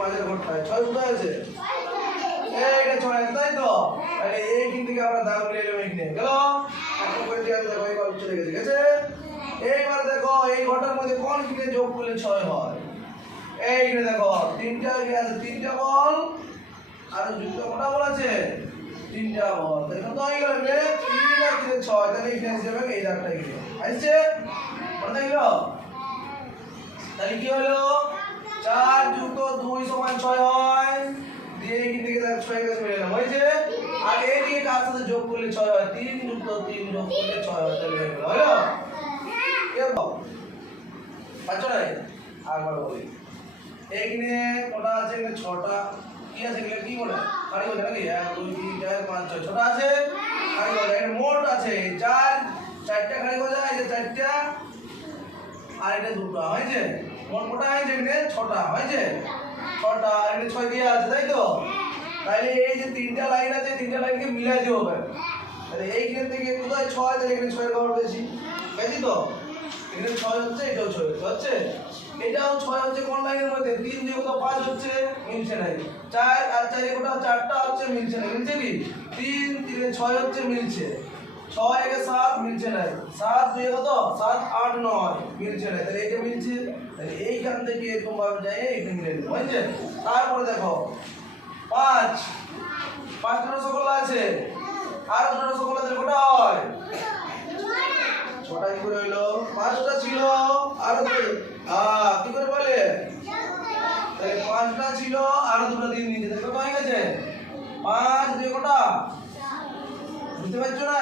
মাঝের ঘরটায় 6 কোথায় আছে এইটা 6 আছে তাই তো তাহলে এইখান থেকে আমরা দাগ মিলিয়ে নেব এখানে গেল এখন করে দিয়ে দেখো এইবার চলে গেছে ঠিক আছে এইবার দেখো এই ঘরটার মধ্যে কোন কিনে যোগ করলে 6 হয় এইখানে দেখো তিনটা কি আছে তিনটা বল আর যুক্ত কটা বল আছে তিনটা বল দেখো তো হয়ে গেল 3 আর 3 6 তাহলে এখানে হিসেবে এই দাগটা এখানে আসছে মনে গেল তাহলে কি হলো 4 যুক্ত 2 সমান 6 হয় দিয়ে এখান থেকে দেখ 6 কাছে মিলে নাও হয়েছে আর এই দিকে কার সাথে যোগ করলে 6 হয় 3 যুক্ত 3 যোগ করলে 6 হয় তাহলে হয়ে গেল হলো কি বল পাঁচটা নাই আরবার বলি এইখানে কটা আছে এখানে 6টা কি আছে এগুলো কি বলে খালি বলে নাকি 1 2 3 4 5 6 6টা আছে খালি বলে এর মোট আছে 4টা খালি বলে এই যে 4টা আর এটা দুটো হয়েছে মোট কটা হয়েছে এখানে 6টা হয়েছে 6টা আর এখানে 6 দিয়ে আছে তাই তো তাহলে এই যে তিনটা লাইন আছে তিনটা লাইনকে মিলাই দিতে হবে তাহলে এইখান থেকে কোথায় 6 তাহলে এখানে 6 এর পাওয়ার বেশি বেশি তো এখানে 6 হচ্ছে এটাও 6 হচ্ছে এটাও 6 হচ্ছে কোন লাইনের মধ্যে 3 দিয়ে কত 5 হচ্ছে মিলছে না 4 আর 4 এ কত 4টা হচ্ছে মিলছে না মিলছে কি 3 3 এ 6 হচ্ছে মিলছে 6 এ 7 মিলছে না 7 2 এ কত 7 8 9 মিলছে না তাহলে এটা মিলছে তাহলে এইখান থেকে এরকম ভাবে যায় এটা মিলে নেব বুঝছেন তারপরে দেখো 5 5টা রসগোল্লা আছে আর দুটো রসগোল্লা দিলে কত হয় 6টা কি করে হলো 5টা ছিল আর কি করে বলে তাহলে 5টা ছিল আর দুটো দিন নিতে দেখো কত হয়ে গেছে 5 দিয়ে কটা বুঝতে পারছো না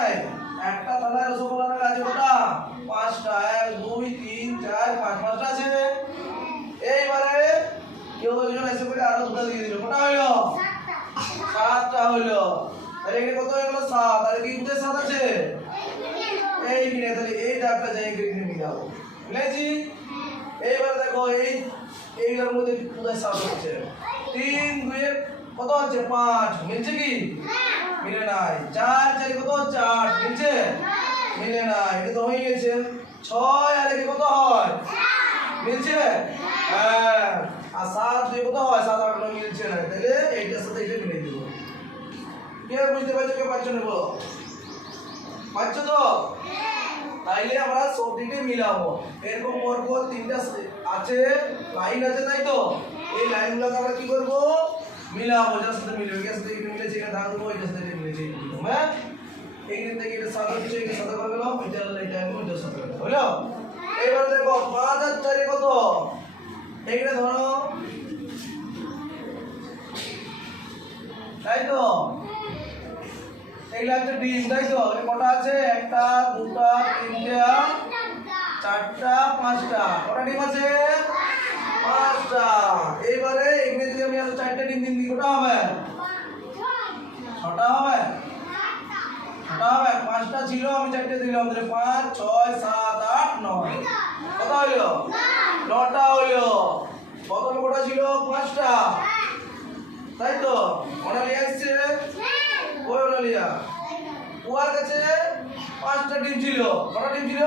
একটা থালায় রসগোল্লা আছে কটা 5টা 1 2 3 4 5 5টা আছে এইবারে কেউ একজন এসে করে আরো দুটো দিয়ে দিল কটা হলো 7টা হলো তাহলে এখানে কত হয়ে গেল 7 আর কি কোথায় 7 আছে এইখানে তাহলে এই দাগটা যাই এখানে মিলাবো বুঝেছি এইবার দেখো এইটার মধ্যে কোথায় 7 হচ্ছে 3 2 এর কত হচ্ছে 5 মিলছে কি মিলে নাই 4 4 কত হচ্ছে 8 মিলছে মিলে নাই এটা তো হয়ে গেছে 6 আর একে কত হয় মিলছে হ্যাঁ আর 7 দিয়ে কত হয় 7 8 9 মিলছে না তাহলে এইটার সাথে এটা মিলিয়ে দেব কি আর বুঝতে পারছো কে পাচ্ছ না বলো পাচ্ছো তো তাইলে আমরা সব দিকে মিলাবো এরকম পরপর তিনটা আছে লাইন আছে তাই তো এই লাইনগুলোকে আমরা কি করব মিলাবো যার সাথে মিলবে এর সাথে এটা মিলেছে এটা দাগ দেবো এটার সাথে এটা মিলেছে হ্যাঁ এইখান থেকে এটা সাদা কিছু এটা সাদা করে গেল এটা এটার সাথে হলো এবার দেখো 5 আর 4 কত এইখানে ধরো তাই তো এগুলা একটা ডিম তাই তো কটা আছে একটা দুটা তিনটা চারটা পাঁচটা কটা ডিম আছে 5টা এইবারে এখানে যদি আমি আরো 4টা ডিম দিই কটা হবে 6টা হবে 5টা ছিল আমি 4টে দিলাম তাহলে 5 6 7 8 9 কত হলো 9টা হলো প্রথমে কটা ছিল 5টা তাই তো মনে নিয়ে আসছে ওই ওনালিয়া ওর কাছে 5টা ডিম ছিল কটা ডিম ছিল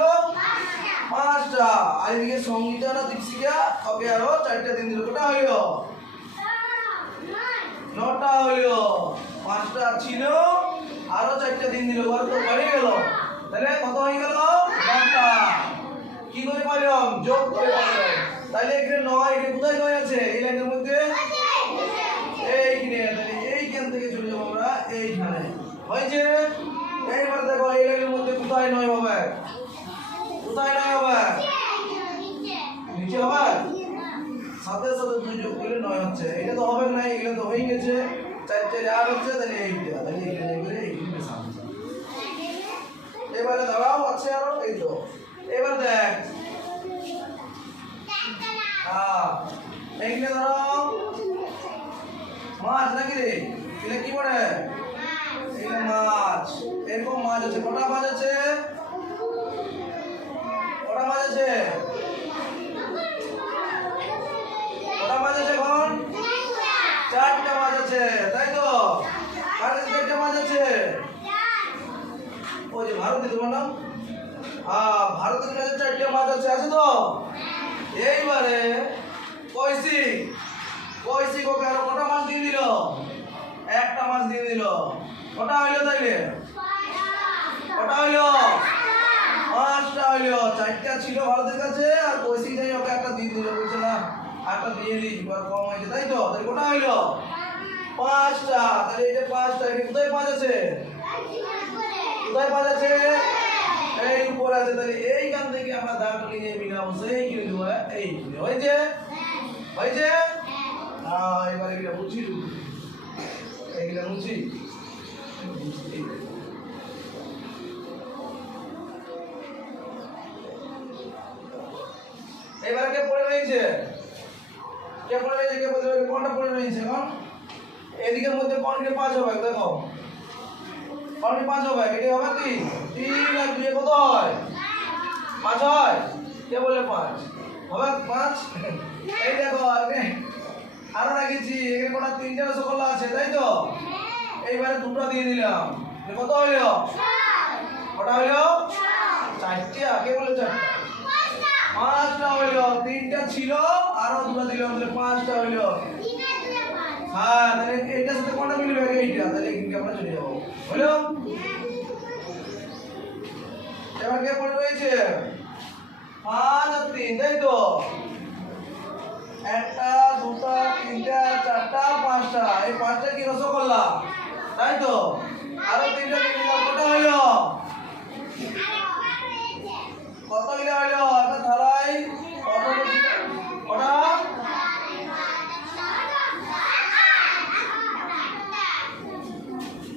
5টা আর এদিকে সঙ্গীতা না দীপশিকা ওকে আরো 4টা দিন দিল কটা হলো 9টা হলো 5টা ছিল আরো 4টা দিন দিল ওর তো বেড়ে গেল তাহলে কত হয়ে গেল 9টা কি করে পাইলাম যোগ করে পাইলাম তাহলে এখানে 9 এখানে কোথায় 9 আছে এই লাইনের মধ্যে এইখানে তাহলে এইখান থেকে চলে যাব আমরা এইখানে হয়েছে এইবার দেখো এই লাইনের মধ্যে কোথায় 9 হবে কোথায় 9 হবে নিচে হবে সাথে সাথে দুই যোগ করলে 9 হচ্ছে এটা তো হবে না এগুলো তো হয়ে গেছে 4 4 8 হচ্ছে তাহলে এইটা তাহলে এখানে করে এইখানে সামনে এবারে দাঁড়াও আছে আরো এই তো এবার দেখ হ্যাঁ এইখানে ধরো মাছ নাকি রে এটা কি বলে এটা মাছ এরকম মাছ আছে কটা মাছ আছে কটা মাছ আছে কটা মাছ আছে এখন 4টা মাছ আছে তাই তো আর 4টা মাছ আছে ওই যে ভারতী তোমার নাম ভারতের কাছে 4টা মাছ আছে আছে তো এইবারে কইছি এইটা ছিল ভারতের কাছে আর কইছি যাই ওকে একটা দিয়ে দিল বুঝছো না একটা দিয়ে দিই এবার কম হয়েছে তাই তো তাহলে কোটা হইলো পাঁচটা তাহলে এই যে পাঁচটা এটা কোথায় পাঁচ আছে কোথায় পাঁচ আছে এই উপরে আছে তাহলে এইখান থেকে আমরা দাগ নিয়ে মিলাবো সেই কি দেবো এই হয়েছে হয়েছে এবার এগুলা বুঝি এইগুলা বুঝি এবার কে পড়ে রয়েছে কে পড়ে রয়েছে কে বলতে পারবে কোনটা পড়ে রয়েছে এখন এদিকের মধ্যে কোন কে 5 হবে দেখো কোন কে 5 হবে এটি হবে কি 3 আর 2 কত হয় 5 হয় কে বলে 5 হবে 5 এই দেখো আরো রাখেছি এখানে কোন তিনটা রসগোল্লা আছে তাই তো এইবারে দুটো দিয়ে দিলাম কত হলো 6 কটা হলো 4টা কে বলে 4টা 5টা হইলো 3টা ছিল আরো দুটো দিলাম তাহলে 5টা হইলো হ্যাঁ তাহলে এইটার সাথে কোনটা মিলবে এইটা তাহলে এখানে আমরা চলে যাব হলো এবার কে পড়ে রয়েছে 5 আর 3 তাই তো একটা দুটো তিনটা চারটা পাঁচটা এই পাঁচটা কি রসগোল্লা তাই তো আরো তিনটা দিলাম কত হইলো কত গিলা হইলো একটা থালায় কত কটা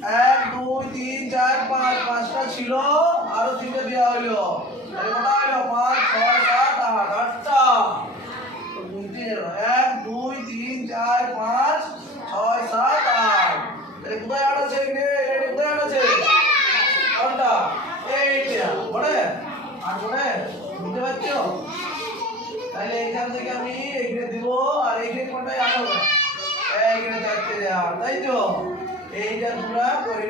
1 2 3 4 5 পাঁচটা ছিল আরো তিনটা দেওয়া হইলো তাহলে কত হইলো 5 6 7 8 আটটা তো গুনতে যাবো 1 2 3 4 5 6 7 8 তাহলে কোথায় আট আছে এখানে এটা কোথায় আট আছে কোনটা এইটা বড়ে আর বড়ে বুঝতে পারছো তাহলে এখান থেকে আমি এখানে দিব আর এইখানে কোনটাই আট হবে এইখানে চারটে দেওয়া তাই তো এইটা তোমরা করে